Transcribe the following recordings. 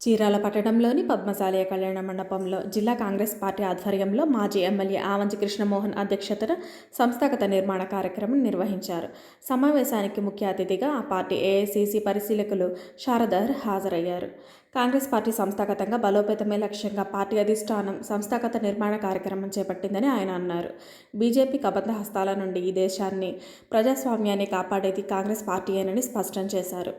చీరాల పట్టణంలోని పద్మశాలియ కళ్యాణ మండపంలో జిల్లా కాంగ్రెస్ పార్టీ ఆధ్వర్యంలో మాజీ ఎమ్మెల్యే ఆవంచి కృష్ణమోహన్ అధ్యక్షతన సంస్థాగత నిర్మాణ కార్యక్రమం నిర్వహించారు. సమావేశానికి ముఖ్య అతిథిగా ఆ పార్టీ ఏఐసీసీ పరిశీలకులు శారదార్ హాజరయ్యారు. కాంగ్రెస్ పార్టీ సంస్థాగతంగా బలోపేతమే లక్ష్యంగా పార్టీ అధిష్టానం సంస్థాగత నిర్మాణ కార్యక్రమం చేపట్టిందని ఆయన అన్నారు. బీజేపీ కబంధ హస్తాల నుండి ఈ దేశాన్ని, ప్రజాస్వామ్యాన్ని కాపాడేది కాంగ్రెస్ పార్టీయేనని స్పష్టం చేశారు.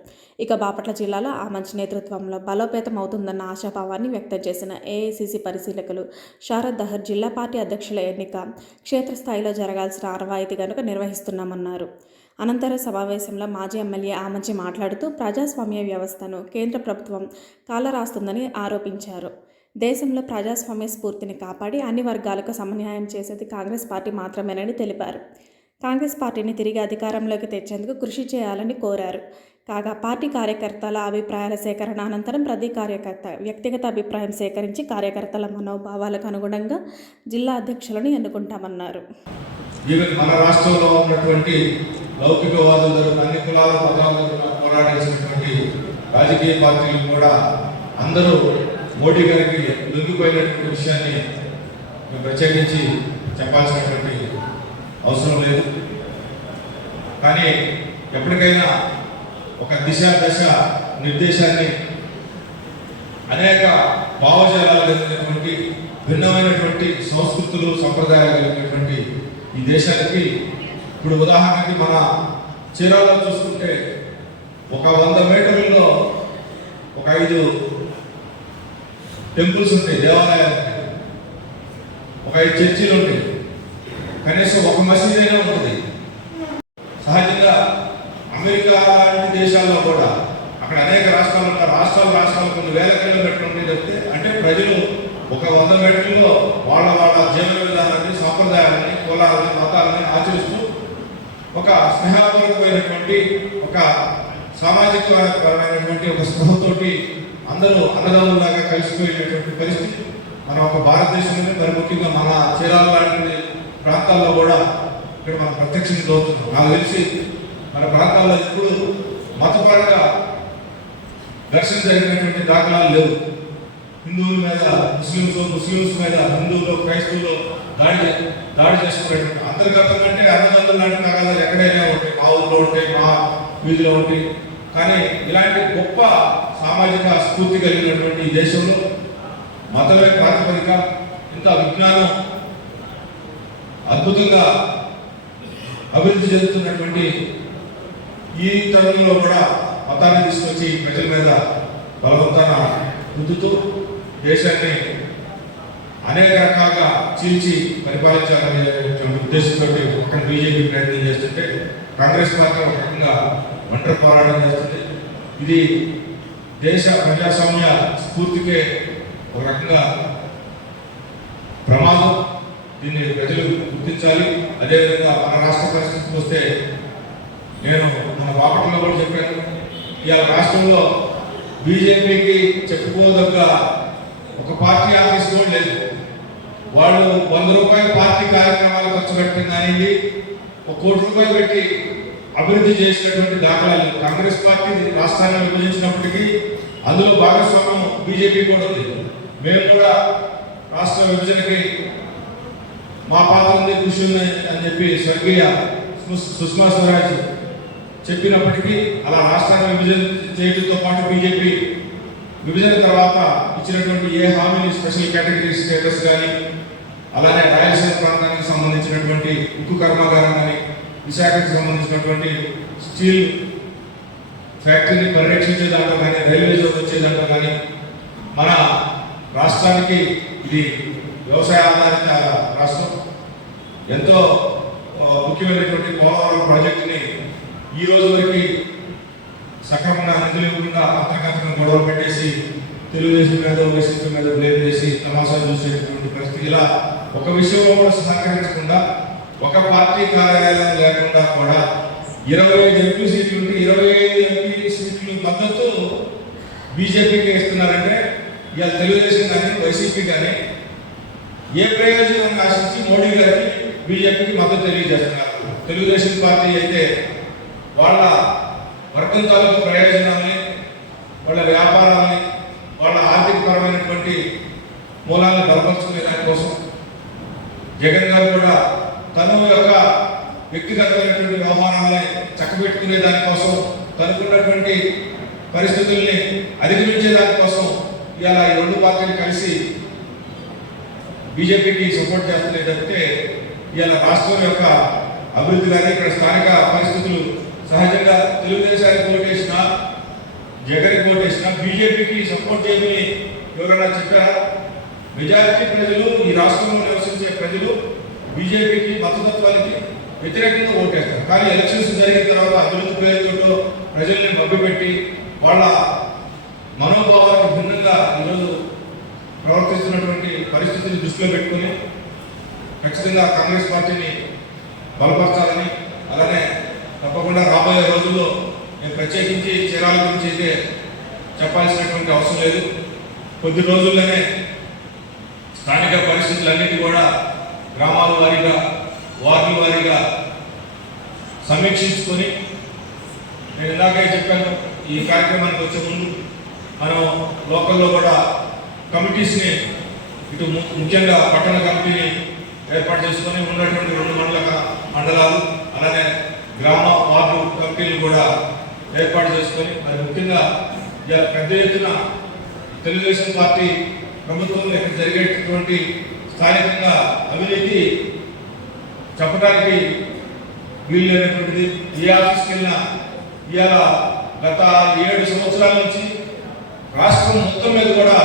ఇక బాపట్ల జిల్లాలో ఆ మంచి నేతృత్వంలో బలోపేతమవుతుందన్న ఆశాభావాన్ని వ్యక్తం చేసిన ఏఐసీసీ పరిశీలకులు శారద్ దహర్ జిల్లా పార్టీ అధ్యక్షుల ఎన్నిక క్షేత్రస్థాయిలో జరగాల్సిన ఆనవాయితీ గనుక నిర్వహిస్తున్నామన్నారు. అనంతర సమావేశంలో మాజీ ఎమ్మెల్యే ఆమంచి మాట్లాడుతూ ప్రజాస్వామ్య వ్యవస్థను కేంద్ర ప్రభుత్వం కాలరాస్తుందని ఆరోపించారు. దేశంలో ప్రజాస్వామ్య స్ఫూర్తిని కాపాడి అన్ని వర్గాలకు సమన్యాయం చేసేది కాంగ్రెస్ పార్టీ మాత్రమేనని తెలిపారు. కాంగ్రెస్ పార్టీని తిరిగి అధికారంలోకి తెచ్చేందుకు కృషి చేయాలని కోరారు. కాగా పార్టీ కార్యకర్తల అభిప్రాయాల సేకరణ అనంతరం ప్రతి కార్యకర్త వ్యక్తిగత అభిప్రాయం సేకరించి కార్యకర్తల మనోభావాలకు అనుగుణంగా జిల్లా అధ్యక్షులను ఎన్నుకుంటామన్నారు. మన రాష్ట్రంలో ఉన్నటువంటి లౌకికవాదులు అన్ని కులాల మతాలను పోరాడించినటువంటి రాజకీయ పార్టీలు కూడా అందరూ మోడీ గారికి లొంగిపోయినటువంటి విషయాన్ని ప్రత్యేకించి చెప్పాల్సినటువంటి అవసరం లేదు. కానీ ఎప్పటికైనా ఒక దశ నిర్దేశాన్ని అనేక భావజాలాలు కలిగినటువంటి భిన్నమైనటువంటి సంస్కృతులు సంప్రదాయాలు కలిగినటువంటి ఈ దేశానికి ఇప్పుడు ఉదాహరణకి మన చీరాల్లో చూసుకుంటే ఒక 100 మీటర్లలో ఒక 5 టెంపుల్స్ ఉంటాయి, దేవాలయాలు ఉంటాయి, ఒక 5 చర్చిలు ఉంటాయి, కనీసం ఒక మసీదు అయినా ఉంటుంది. సహజంగా అమెరికా లాంటి దేశాల్లో కూడా అక్కడ అనేక రాష్ట్రాలు ఉంటారు. రాష్ట్రాలు కొన్ని వేల కిలోమీటర్లు ఉంటాయి చెప్తే, అంటే ప్రజలు ఒక 100 మీటర్లలో వాళ్ళ జీవన విధానాన్ని, సాంప్రదాయాలని, కులాలని, మతాలని ఆచరిస్తూ ఒక స్నేహపూర్వకమైనటువంటి, ఒక సామాజికపరమైనటువంటి ఒక స్పృహతోటి అందరూ అన్నదమ్ములాగా కలిసిపోయినటువంటి పరిస్థితి మన ఒక భారతదేశంలో, మరి ముఖ్యంగా మన చీరాల లాంటి ప్రాంతాల్లో కూడా ఇక్కడ మనం ప్రత్యక్షంగా చూస్తున్నాం. నాకు తెలిసి మన ప్రాంతాల్లో ఇప్పుడు మతపరంగా ఘర్షణ జరిగినటువంటి దాఖలాలు లేవు. హిందువుల మీద ముస్లిమ్స్ మీద హిందువులు, క్రైస్తవులు దాడి చేసుకునేటువంటి అంతర్గతం అంటే అన్నదండలు లాంటి నగరాలు ఎక్కడైనా ఉంటాయి, మా ఊళ్ళో ఉంటాయి, మా వీధిలో ఉంటాయి. కానీ ఇలాంటి గొప్ప సామాజిక స్ఫూర్తి కలిగినటువంటి ఈ దేశంలో మతమే ప్రాతిపదిక, ఇంత విజ్ఞానం అద్భుతంగా అభివృద్ధి చెందుతున్నటువంటి ఈ తరుణంలో కూడా మతాన్ని తీసుకొచ్చి ప్రజల మీద బలవంతాన రుద్దుతూ దేశాన్ని అనేక రకాలుగా చీల్చి పరిపాలించాలనే ఉద్దేశంతో ఒక బీజేపీ ప్రయత్నం చేస్తుంటే, కాంగ్రెస్ పార్టీ ఒక రకంగా ఒంటరి పోరాటం చేస్తుంది. ఇది దేశ ప్రజాస్వామ్య స్ఫూర్తికే ఒక రకంగా ప్రమాదం. దీన్ని ప్రజలు గుర్తించాలి. అదేవిధంగా మన రాష్ట్ర పరిస్థితికి వస్తే, నేను మన బాపట్లలో కూడా చెప్పాను, ఇవాళ రాష్ట్రంలో బీజేపీకి చెప్పుకోదగ్గ ఒక పార్టీ ఆఫీస్ కూడా లేదు. వాళ్ళు 100 రూపాయలు పార్టీ కార్యక్రమాలు ఖర్చు పెట్టడం కానివ్వండి, 1 కోటి రూపాయలు పెట్టి అభివృద్ధి చేసినటువంటి దాఖలాలు. కాంగ్రెస్ పార్టీ రాష్ట్రాన్ని విభజించినప్పటికీ అందులో భాగస్వామ్యం బీజేపీ కూడా ఉంది. మేము కూడా రాష్ట్ర విభజనకి మా పాత్ర ఉంది, కృషి ఉంది అని చెప్పి స్వర్గీయ సుష్మా స్వరాజ్ చెప్పినప్పటికీ అలా రాష్ట్రాన్ని విభజన చేయడంతో పాటు బీజేపీ విభజన తర్వాత ఇచ్చినటువంటి ఏ హామీని, స్పెషల్ కేటగిరీ స్టేటస్ కానీ, అలానే రాయలసీమ ప్రాంతానికి సంబంధించినటువంటి ఉక్కు కర్మాగారం కానీ, విశాఖకి సంబంధించినటువంటి స్టీల్ ఫ్యాక్టరీని పరిరక్షించే దాంట్లో కానీ, రైల్వే జోన్ వచ్చే దాంట్లో కానీ, మన రాష్ట్రానికి ఇది వ్యవసాయ ఆధారిత రాష్ట్రం. ఎంతో ముఖ్యమైనటువంటి పోలవరం ప్రాజెక్టుని ఈ రోజు వరకు సక్రమంగా నిధులు ఇవ్వకుండా అంతర్గతంగా గొడవలు పెట్టేసి తెలుగుదేశం మీద, వైసీపీ మీద బ్లేమ్ చేసి తమాషా చూసేటటువంటి పరిస్థితి. ఇలా ఒక విషయంలో కూడా సహకరించకుండా, ఒక పార్టీ కార్యాలయం లేకుండా కూడా 25 ఎంపీ సీట్లు ఉంటే 25 ఎంపీ సీట్లు మద్దతు బీజేపీకి ఇస్తున్నారంటే, ఇవాళ తెలుగుదేశం కానీ, వైసీపీ కానీ ఏ ప్రయోజనం ఆశించి మోడీ గారికి, బీజేపీకి మద్దతు తెలియజేస్తున్నారు. తెలుగుదేశం పార్టీ అయితే వాళ్ళ వర్గం తాలూకు ప్రయోజనాన్ని, వాళ్ళ వ్యాపారాన్ని, వాళ్ళ మూలాలను బలపరుచుకునే దానికోసం, జగన్ గారు కూడా తన యొక్క వ్యక్తిగతమైనటువంటి వ్యవహారాలని చక్కబెట్టుకునే దానికోసం, తనకున్నటువంటి పరిస్థితుల్ని అధిగమించే దానికోసం ఇలా ఈ రెండు పార్టీలు కలిసి బీజేపీకి సపోర్ట్ చేస్తున్నాయి తప్పితే ఇలా రాష్ట్రం యొక్క అభివృద్ధి కానీ ఇక్కడ స్థానిక పరిస్థితులు సహజంగా తెలుగుదేశానికి ఓటేసిన, జగన్కి ఓటేసిన, బీజేపీకి సపోర్ట్ చేయమని ఎవరైనా చెప్పారా? మెజారిటీ ప్రజలు, ఈ రాష్ట్రంలో నివసించే ప్రజలు బీజేపీకి మతతత్వానికి వ్యతిరేకంగా ఓటేస్తారు. కానీ ఎలక్షన్స్ జరిగిన తర్వాత అభివృద్ధి పేరుతో ప్రజల్ని మభ్యపెట్టి వాళ్ళ మనోభావాలకు భిన్నంగా ఈరోజు ప్రవర్తిస్తున్నటువంటి పరిస్థితిని దృష్టిలో పెట్టుకుని ఖచ్చితంగా కాంగ్రెస్ పార్టీని బలపరచాలని, అలానే తప్పకుండా రాబోయే రోజుల్లో నేను ప్రత్యేకించి చీరాల గురించి అయితే చెప్పాల్సినటువంటి అవసరం లేదు. కొద్ది రోజుల్లోనే స్థానిక పరిస్థితులన్నిటి కూడా గ్రామాల వారీగా, వార్డుల వారీగా సమీక్షించుకొని, నేను ఇందాకే చెప్పాను, ఈ కార్యక్రమానికి వచ్చే ముందు మనం లోకల్లో కూడా కమిటీస్ని, ఇటు ముఖ్యంగా పట్టణ కమిటీని ఏర్పాటు చేసుకొని ఉన్నటువంటి 2 మండలాలు అలానే గ్రామ వార్డు కమిటీలు కూడా ఏర్పాటు చేసుకొని, మరి ముఖ్యంగా పెద్ద ఎత్తున తెలుగుదేశం పార్టీ ప్రభుత్వంలో ఇక్కడ జరిగేటటువంటి స్థానికంగా అవినీతి చెప్పడానికి వీలు లేనటువంటిది. ఏ ఆఫీస్కి వెళ్ళినా ఇవాళ గత 7 సంవత్సరాల నుంచి రాష్ట్రం మొత్తం మీద కూడా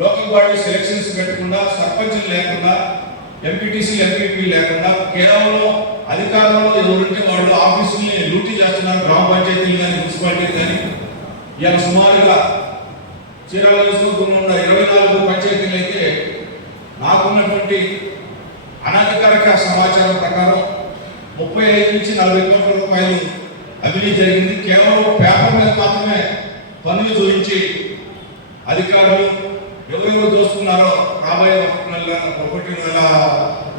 లోకల్ బాడీస్ ఎలక్షన్స్ పెట్టకుండా, సర్పంచులు లేకుండా, ఎంపీటీసీ ఎంపీపీ లేకుండా కేవలం అధికారంలో ఎవరుంటే వాళ్ళు ఆఫీసుల్ని లూటీ చేస్తున్నారు. గ్రామ పంచాయతీలు కానీ, మున్సిపాలిటీలు కానీ. ఇవాళ సుమారుగా చీరాల నియోజకవర్గంలో ఉన్న 24 పంచాయతీలు అయితే నాకున్నటువంటి అనధికారిక సమాచారం ప్రకారం 35 నుంచి 40 కోట్ల రూపాయలు అవినీతి జరిగింది. కేవలం పేపర్ మీద మాత్రమే పన్నులు చూపించి అధికారులు ఎవరెవరు దోసుకున్నారో రాబోయే 1 నెల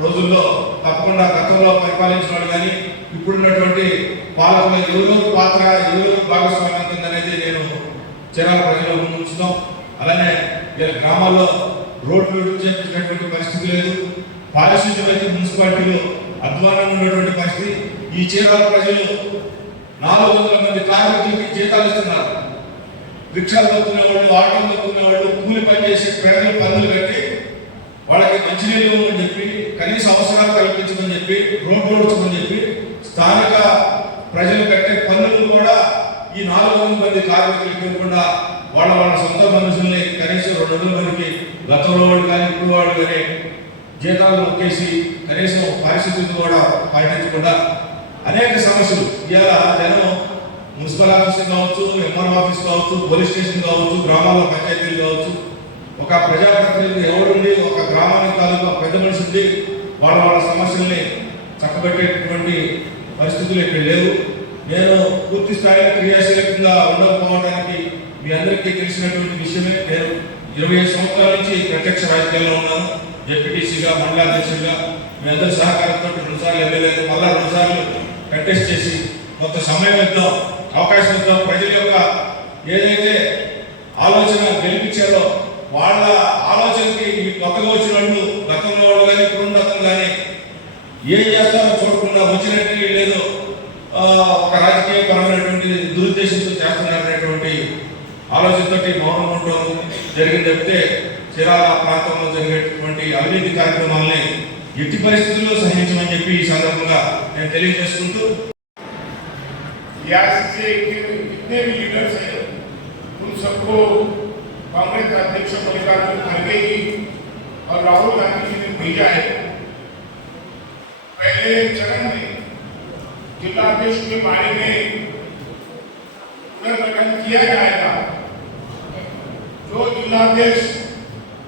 రోజుల్లో తప్పకుండా గతంలో పరిపాలించిన వాళ్ళు కానీ ఇప్పుడున్నటువంటి పాలకులు ఎవరో పాత్ర, ఎవరో భాగస్వామ్యం అనేది నేను చీరాల ప్రజల ముందు ఉంచుతాం. అలానే గ్రామాల్లో రోడ్లు చేపించినటువంటి పరిస్థితి లేదు. పారిశుద్ధ్యం అయితే మున్సిపాలిటీలో అధ్వానంగా ఉన్నటువంటి పరిస్థితి. ఈ చీరాల ప్రజలు 400 మంది కార్మికులకి జీతాలు ఇస్తున్నారు. రిక్షాలు తొక్కునే వాళ్ళు, ఆటోలు తొక్కునే వాళ్ళు, కూలి పని చేసే ప్రజలు పన్నులు కట్టి వాళ్ళకి మంచినీళ్ళు ఇవ్వమని చెప్పి, కనీస అవసరాలు కల్పించమని చెప్పి, రోడ్లు ఓడ్చమని చెప్పి స్థానిక ప్రజలు కట్టే పన్నులు కూడా ఈ 400 మంది కార్మికులకి ఇవ్వకుండా వాళ్ళ సొంత మనుషుల్ని కనీసం 200 మందికి గతంలో వాళ్ళు కానీ ఇప్పుడు వాళ్ళు కానీ జీతాలు నొక్కేసి కనీసం పరిస్థితులు కూడా పాటించకుండా అనేక సమస్యలు. ఇవాళ జనం మున్సిపల్ ఆఫీస్ కావచ్చు, ఎంఆర్ఓ ఆఫీస్ కావచ్చు, పోలీస్ స్టేషన్ కావచ్చు, గ్రామాల్లో పంచాయతీలు కావచ్చు, ఒక ప్రజాప్రతినిధి ఎవరుండి ఒక గ్రామానికి తాలూకా పెద్ద మనిషి ఉండి వాళ్ళ సమస్యల్ని చక్కబెట్టేటటువంటి పరిస్థితులు ఇక్కడ లేవు. నేను పూర్తి స్థాయిలో క్రియాశీలకంగా ఉండకపోవడానికి మీ అందరికీ తెలిసినటువంటి విషయమే. నేను 25 సంవత్సరాల నుంచి ప్రత్యక్ష రాజకీయాల్లో ఉన్నాను. జెడ్పీటీసీగా, మండలాధ్యక్షుడిగా మీ అందరి సహకారంతో 2 సార్లు ఎమ్మెల్యేలు, మళ్ళా 2 సార్లు కంటెస్ట్ చేసి కొంత సమయం ఇద్దాం, అవకాశం ఇద్దాం. ప్రజల యొక్క ఏదైతే ఆలోచన గెలిపించారో వాళ్ళ ఆలోచనకి ఈ కొత్తగా వచ్చిన వాళ్ళు, గతంలో వాళ్ళు కానీ ఇప్పుడున్న అతను కానీ ఏం చేస్తారో చూడకుండా వచ్చినట్టు లేదో ఒక రాజకీయ పరమైనటువంటి దురుద్దేశంతో చేస్తున్నారనేటువంటి ఆలోచనతో మౌనం ఉండడం జరిగింది తప్పితే చీరాల ప్రాంతంలో జరిగేటటువంటి అవినీతి కార్యక్రమాలని ఎట్టి పరిస్థితుల్లో సహించమని చెప్పి ఈ సందర్భంగా నేను తెలియజేసుకుంటూ, जितने भी लीडर्स हैं उन सबको कांग्रेस अध्यक्ष मल्लिकार्जुन खड़गे जी और राहुल गांधी जी ने भेजा है। पहले चरण में जिलाध्यक्ष के बारे में पुनर्गठन किया जाएगा। जो जिलाध्यक्ष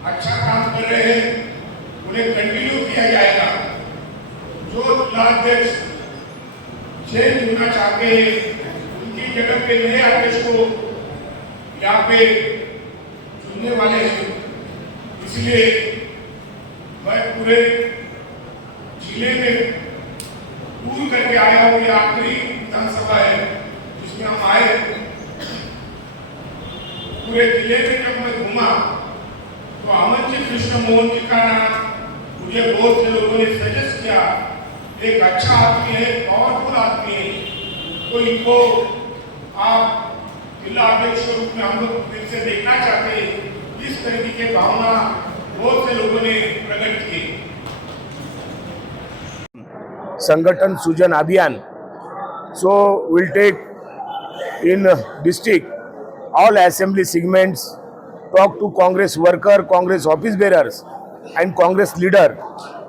अच्छा काम कर रहे हैं उन्हें कंटिन्यू किया जाएगा। जो जिलाध्यक्ष चेंज होना चाहते हैं उनकी जगह पे नए अध्यक्ष को यहाँ पे चुनने वाले हैं। इसलिए मैं पूरे जिले में टूर करके आया हूँ। ये आखिरी विधानसभा है जिसमें हम आए। पूरे जिले में जब मैं घूमा तो तो अमन जी कृष्ण मोहन जी का नाम मुझे बहुत से लोगों ने सजेस्ट किया। एक अच्छा आदमी है, पावरफुल आदमी है, तो इनको आप जिला अध्यक्ष के रूप में हम लोग फिर से देखना चाहते हैं। इस तरीके की भावना बहुत से लोगों ने प्रकट की। संगठन सूजन अभियान, so we'll take in district all assembly segments, talk to Congress worker, Congress office bearers and Congress leader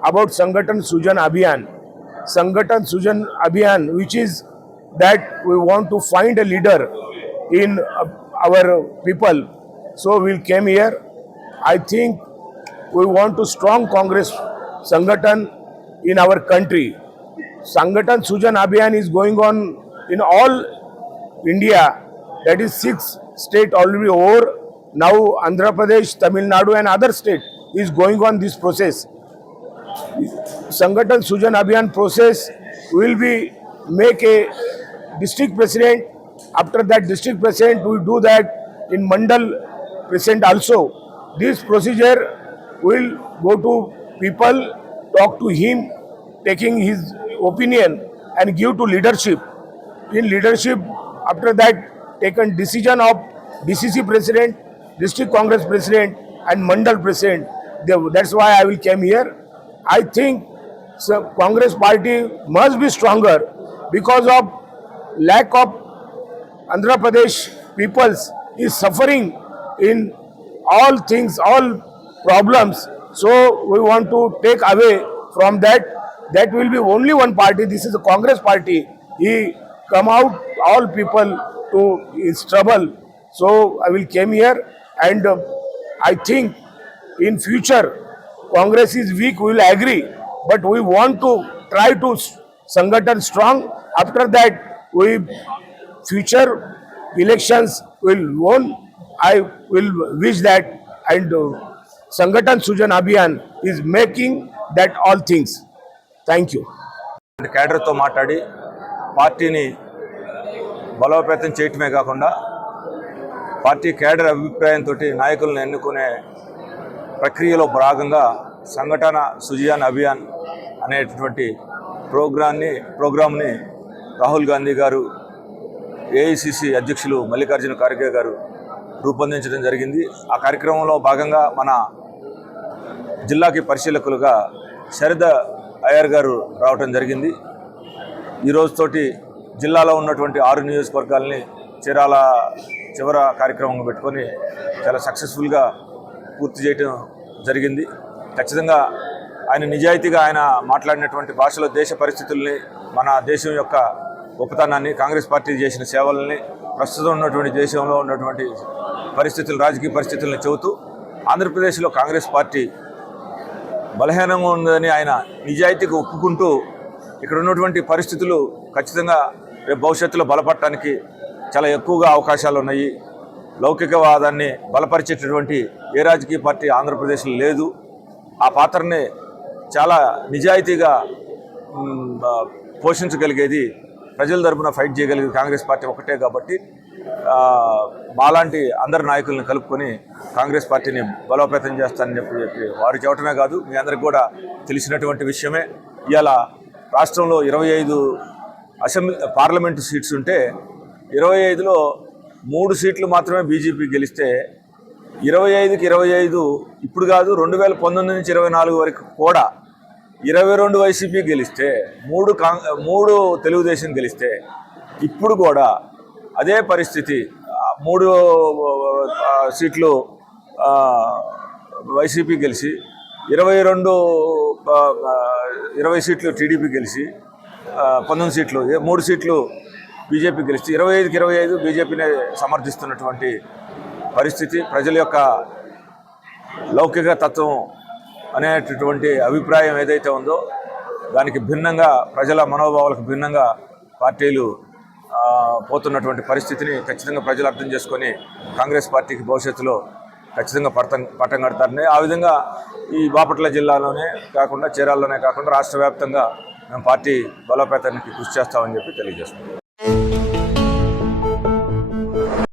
about Sangathan Sujan Abhiyan. Sangathan Sujan Abhiyan, which is that we want to find a leader in our people. So we came here. I think we want to strong Congress Sangathan in our country. Sangathan Sujan Abhiyan is going on in all India. That is 6 states already over. Now Andhra Pradesh, Tamil Nadu and other states is going on this process. Sangathan Sujan Abhiyan process will be make a district president. After that district president will do that in Mandal president also. This procedure will go to people, talk to him, taking his opinion and give to leadership. In leadership, after that taken decision of DCC president, district Congress president and Mandal president. That's why I will came here. I think Congress party must be stronger because of lack of Andhra Pradesh peoples is suffering in all things, all problems. So we want to take away from that. That will be only one party. This is a Congress party. He come out all people to his trouble. So I will came here and I think in future Congress is weak, we will agree. But we want to try to Sangathan strong. After that we future elections will won. I will wish that and Sangathan Sujan Abhiyan is making that all things. Thank you. కేడర్తో మాట్లాడి పార్టీని బలోపేతం చేయటమే కాకుండా party cadre అభిప్రాయంతో నాయకులను ఎన్నుకునే ప్రక్రియలో భాగంగా సంఘటన సుజాన్ అభియాన్ అనేటటువంటి ప్రోగ్రామ్ని రాహుల్ గాంధీ గారు, ఏఐసిసి అధ్యక్షులు మల్లికార్జున ఖార్గే గారు రూపొందించడం జరిగింది. ఆ కార్యక్రమంలో భాగంగా మన జిల్లాకి పరిశీలకులుగా శరద అయ్యర్ గారు రావటం జరిగింది. ఈ రోజుతోటి జిల్లాలో ఉన్నటువంటి 6 నియోజకవర్గాలని చీరాల చివర కార్యక్రమం పెట్టుకొని చాలా సక్సెస్ఫుల్గా పూర్తి చేయటం జరిగింది. ఖచ్చితంగా ఆయన నిజాయితీగా ఆయన మాట్లాడినటువంటి భాషలో దేశ పరిస్థితుల్ని, మన దేశం యొక్క గొప్పతనాన్ని, కాంగ్రెస్ పార్టీ చేసిన సేవలని, ప్రస్తుతం ఉన్నటువంటి దేశంలో ఉన్నటువంటి పరిస్థితులు, రాజకీయ పరిస్థితులను చెబుతూ ఆంధ్రప్రదేశ్లో కాంగ్రెస్ పార్టీ బలహీనంగా ఉందని ఆయన నిజాయితీగా ఒప్పుకుంటూ ఇక్కడ ఉన్నటువంటి పరిస్థితులు ఖచ్చితంగా రేపు భవిష్యత్తులో బలపడటానికి చాలా ఎక్కువగా అవకాశాలు ఉన్నాయి. లౌకికవాదాన్ని బలపరిచేటటువంటి ఏ రాజకీయ పార్టీ ఆంధ్రప్రదేశ్లో లేదు. ఆ పాత్రని చాలా నిజాయితీగా పోషించగలిగేది, ప్రజల తరపున ఫైట్ చేయగలిగేది కాంగ్రెస్ పార్టీ ఒకటే. కాబట్టి మాలాంటి అందరి నాయకులను కలుపుకొని కాంగ్రెస్ పార్టీని బలోపేతం చేస్తానని చెప్పి వారు చెప్పటమే కాదు, మీ అందరికి కూడా తెలిసినటువంటి విషయమే. ఇవాళ రాష్ట్రంలో 25 పార్లమెంటు సీట్స్ ఉంటే 25లో 3 సీట్లు మాత్రమే బీజేపీ గెలిస్తే 25కి 25 ఇప్పుడు కాదు 2019 నుంచి 24 వరకు కూడా 22 వైసీపీ గెలిస్తే 3 తెలుగుదేశం గెలిస్తే ఇప్పుడు కూడా అదే పరిస్థితి. 3 సీట్లు వైసీపీ గెలిచి 20 సీట్లు టీడీపీ గెలిచి 19 సీట్లు, 3 సీట్లు బీజేపీ గెలిచి 25కి 25 బీజేపీనే సమర్థిస్తున్నటువంటి పరిస్థితి. ప్రజల యొక్క లౌకిక తత్వం అనేటటువంటి అభిప్రాయం ఏదైతే ఉందో దానికి భిన్నంగా, ప్రజల మనోభావాలకు భిన్నంగా పార్టీలు పోతున్నటువంటి పరిస్థితిని ఖచ్చితంగా ప్రజలు అర్థం చేసుకొని కాంగ్రెస్ పార్టీకి భవిష్యత్తులో ఖచ్చితంగా పట్టం కడతారని, ఆ విధంగా ఈ బాపట్ల జిల్లాలోనే కాకుండా చీరాల్లోనే కాకుండా రాష్ట్ర వ్యాప్తంగా మేము పార్టీ బలోపేతానికి కృషి చేస్తామని చెప్పి తెలియజేస్తున్నాం.